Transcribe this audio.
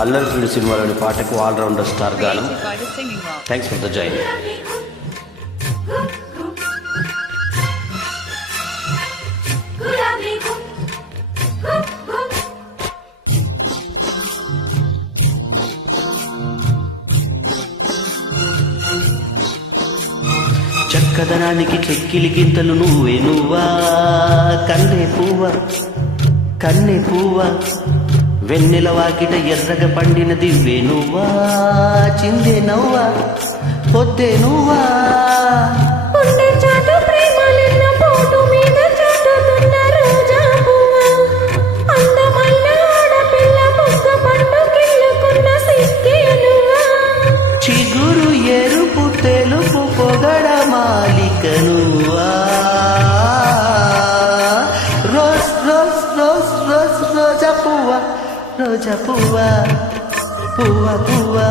అల్లరి పిల్లి సినిమాలోని పాటకు ఆల్రౌండర్ స్టార్ గానం. థ్యాంక్స్ ఫర్ ద జాయిన్ చక్కదనానికి చెక్కిలి గింతలు నువ్వే నువ్వా? కన్నే పువ్వ? కన్నె పువ్వ? వెన్నెల వాకిట ఎర్రగ పండిన దివ్వే నువ్వా చిందే నవ్వా పొద్దే నువ్వా? చిగురు ఎరుపు తెలుపు పొగడ మాలిక నువ్వా రోజ్ రోజ్ రోజ్ రోజ్ రోజా పువ్వ. రోజా పువ్వా పువ్వ పువ్వా.